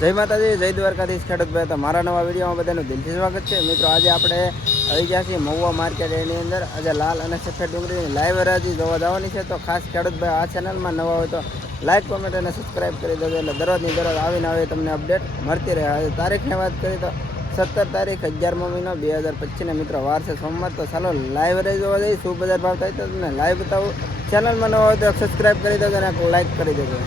જય માતાજી, જય દ્વારકાધીશ ખેડૂત ભાઈ તો મારા નવા વિડીયોમાં બધાનું દિલથી સ્વાગત છે. મિત્રો, આજે આપણે આવી ગયા છીએ મહુવા માર્કેટ એની અંદર. આજે લાલ અને સફેદ ડુંગળીની લાઈવ હરાજી જોવા જવાની છે. તો ખાસ ખેડૂત ભાઈ આ ચેનલમાં નવા હોય તો લાઇક કોમેન્ટ અને સબસ્ક્રાઈબ કરી દેજો. એટલે દરરોજની દરરોજ આવીને આવી તમને અપડેટ મળતી રહે. આજે તારીખની વાત કરીએ તો સત્તર તારીખ અગિયારમો મહિનો બે હજાર પચીસને. મિત્રો, વાર છે સોમવાર. તો ચાલો લાઈવ હરાજી જોવા જઈએ. શું બજાર ભાવ થાય તો તમને લાઈવ બતાવું. ચેનલમાં નવા હોય તો સબસ્ક્રાઈબ કરી દેજો અને લાઈક કરી દેજો.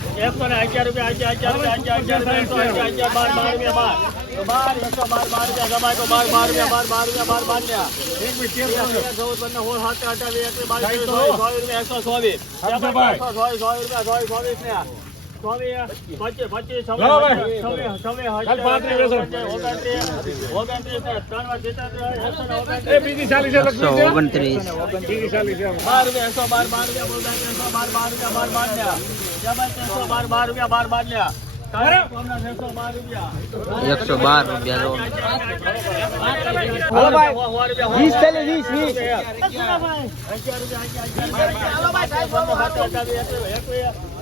એકસો ને અગિયાર રૂપિયા અગિયાર અગિયાર એકસો અગિયાર બાર બાર રૂપિયા બાર બાર એકસો બાર બાર રૂપિયા સમાય તો બાર બાર રૂપિયા બાર બાર રૂપિયા બાર બાર રૂપિયા ચૌદ પંદર સોળ સાત અઠાવીસ એકવીસ બાવીસ રૂપિયા એકસો ચોવીસ એકસો ચોવીસ રૂપિયા છવ્વીસ છવ્વીસ ઓગણત્રીસ ઓગણત્રીસ ને એકસો ઓગણત્રીસ બાર રૂપિયા એકસો બાર બાર રૂપિયા બાર બાર રૂપિયા બાર બાર જમાઈ બાર બાર રૂપિયા બાર બાર બાર રૂપિયા એકસો બાર રૂપિયા જો હાલો ભાઈ વીસ ચાલે વીસ વીસ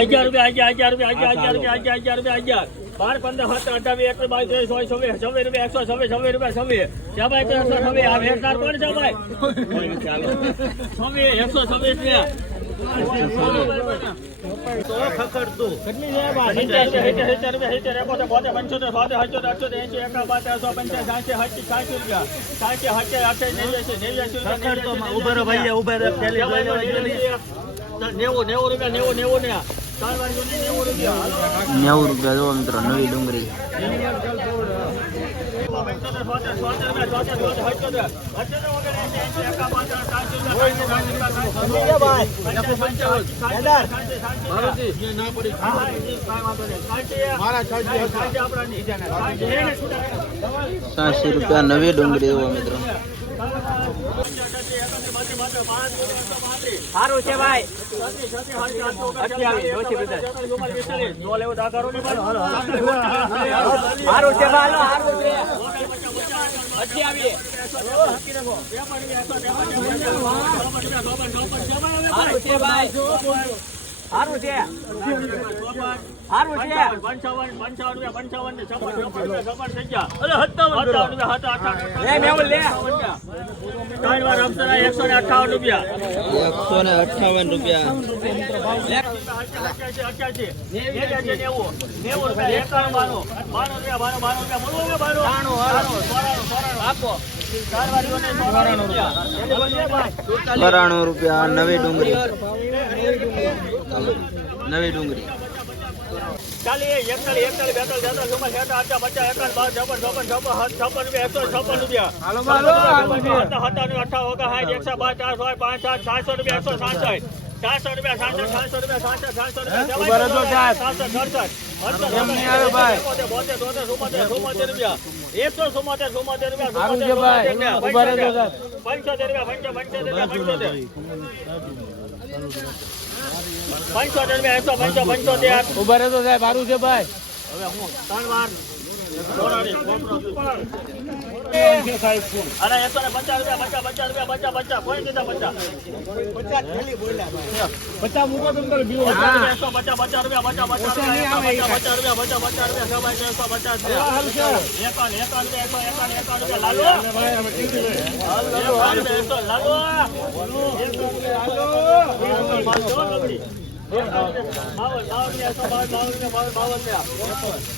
અગિયાર રૂપિયા અગિયાર હજાર રૂપિયા હજાર રૂપિયા અગિયાર હજાર રૂપિયા અગિયાર બાર, પંદર સત્તર અઠાવીસ એક બાવીસ ત્રેવીસ હોય છવ્વીસ છવ્વીસ, રૂપિયા, એકસો, છવ્વીસ છવ્વીસ, રૂપિયા, છવ્વીસ. જમાઈ તો એકસો છવ્વીસ. આ વેચનાર કોણ જમાઈ છવ્વીસ, એકસો, છવ્વીસ ને નેવું નેવું રૂપિયા નેવું નેવું ને નેવું રૂપિયા જો મિત્રો નવી ડુંગળી. સાસી રૂપિયા નવી ડુંગળી મિત્રો. સારું છે ભાઈ. સારું છે ભાઈ સારું છે અઠ્યાવીસ સારું રૂપિયા ને છપ્પન રૂપિયા છપ્પન થઈ ગયા અરે સત્તાવન રૂપિયા હતા અઠાવન લે મેહુલ લે ત્રણ વાર અપ્સરા એકસો ને અઠાવન રૂપિયા એકસો ને અઠાવન રૂપિયા બારાણું રૂપિયા નવી ડુંગળી નવી ડુંગળી ચારસો રૂપિયા સાતસો સાતસો રૂપિયા સાતસો સાતસો રૂપિયા સુમોતેર સુમોતેર રૂપિયા પંચોતેર. રૂપિયા પંચોતેર ઊભા રહેતો સાહેબ. સારું છે ભાઈ. હવે હું ત્રણ વાર. અરે એકસો ને પચાસ રૂપિયા પચાસ પચાસ રૂપિયા પચાસ પચાસ કોઈ કીધા પચાસ પચાસ મૂકો તમે તારે બીવો પચાસ એકસો પચાસ પચાસ રૂપિયા પચાસ પચાસ રૂપિયા પચાસ રૂપિયા પચાસ પચાસ રૂપિયા સવાઈ એકસો પચાસ એકાવન એકાવન એકસો એકાવન એકાવન રૂપિયા લાલો એકસો લાલો બાવન બાવન બાવન બાવન બાવન બાવન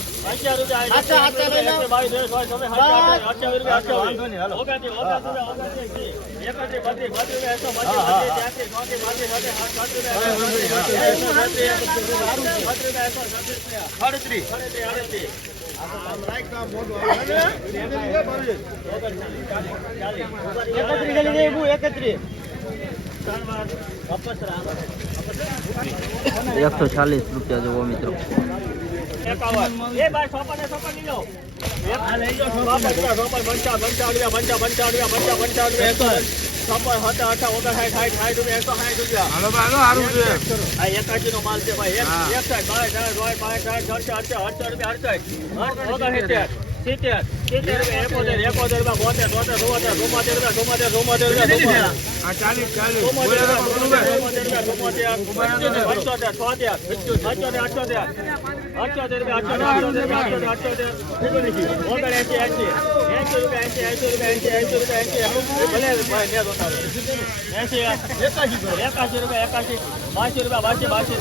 એકસો ચાલીસ રૂપિયા જોવો મિત્રો. એકાજી નો માલ છે ભાઈ એક સાઈડ સિત્તેર સિત્તેર રૂપિયા એકોતેર એકોતેર રૂપિયા બોતેર બોતેર ચુમ્મોતેર ચુમ્મોતેર રૂપિયા ચુમ્મોતેર ચુમ્મોતેર રૂપિયા ચુમ્મોતેર ચુમ્મોતેર રૂપિયા ચુમ્મોતેર પંચોતેર છોતેર પંચોતેર અઠોતેર એકાશી રૂપિયા એકાશી બાસી રૂપિયા બાસી બાસી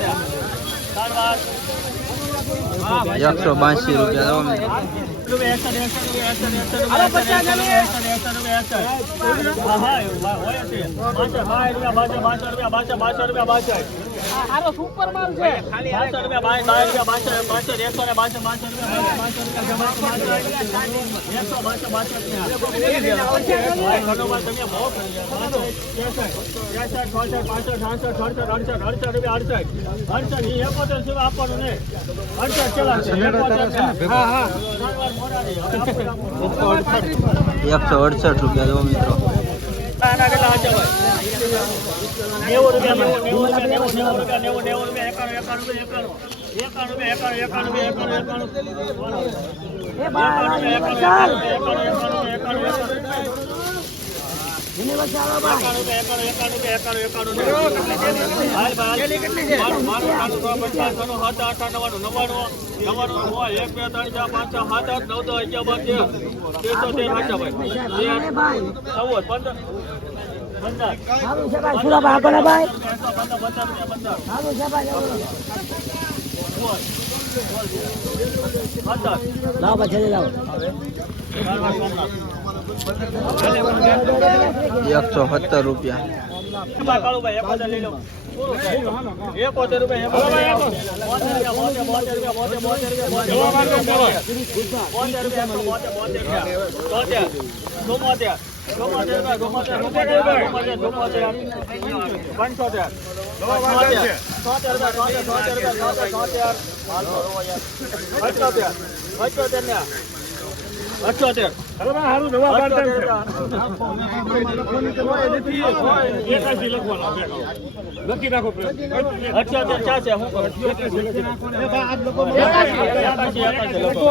એકસો રૂપિયા રૂપિયા આરો સુપર માલ છે. ખાલી 500 રૂપિયા 500 500 500 100 ને 500 રૂપિયા 500 રૂપિયા 500 500 તમે બહુ કરી 500 500 500 500 500 રૂપિયા 68 68 ની 71 સિવાય આપવાનું ને 68 ચલા છે એકસો અડસઠ રૂપિયા જો મિત્રો. નેવું રૂપિયા નેવું નેવું રૂપિયા નેવું નેવું રૂપિયા નેવું એકાણું રૂપિયા એકાણું. એકાણું એકાણું એકાણું એકાણું એકાણું. એકાણું એકાણું એકાણું એકાણું સારું છે ભાઈ સુરા ભાઈ આગળ ભાઈ સારું છે ભાઈ લાવ પછી લાવ એકસો સત્તર રૂપિયા એકોતેર રૂપિયા અઠ્યોતેર સારું નવા એકાશી લખવાનું લખી નાખો અઠ્યોતેર ચા છે હું કરું એકાશી લખો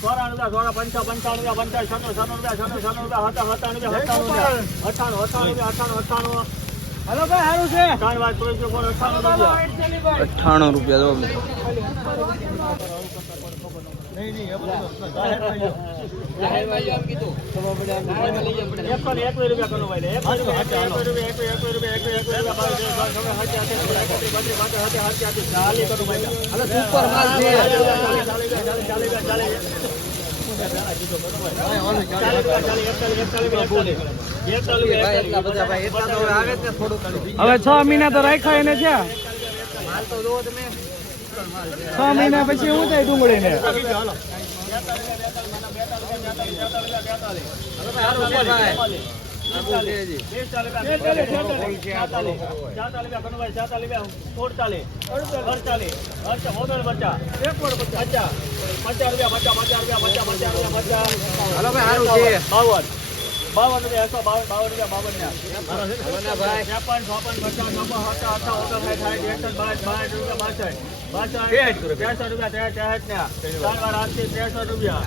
સોળા રૂપિયા સોળા પંચાણું રૂપિયા પંચાસ છન્નું છન્નું રૂપિયા છન્નું છન્નું રૂપિયા હતા અઠાણું અઠાણું અઠાણું અઠાણું હલો સારું છે? કાંઈ વાત કોઈ છે અઠાણું રૂપિયા. અઠાણું રૂપિયા હવે છ મહિના તો રાખ્યા એને છે છ મહિના પછી શું થાય ડુંગળી ને પચાસ રૂપિયા પચાસ પચાસ રૂપિયા પચાસ પચાસ રૂપિયા પચાસ બાવન, રૂપિયા, એકસો બાવન, બાવન રૂપિયા, બાવન ના. ત્રેપન, ચોપન, પચાસ, છપ્પન, હતા અઠ્ઠાવન, ઓગણસાઠ, સાઠ, એકસો બાસઠ, બાસઠ રૂપિયા, બાસઠ, ત્રેસઠ રૂપિયા, ત્રેસઠ, રૂપિયા.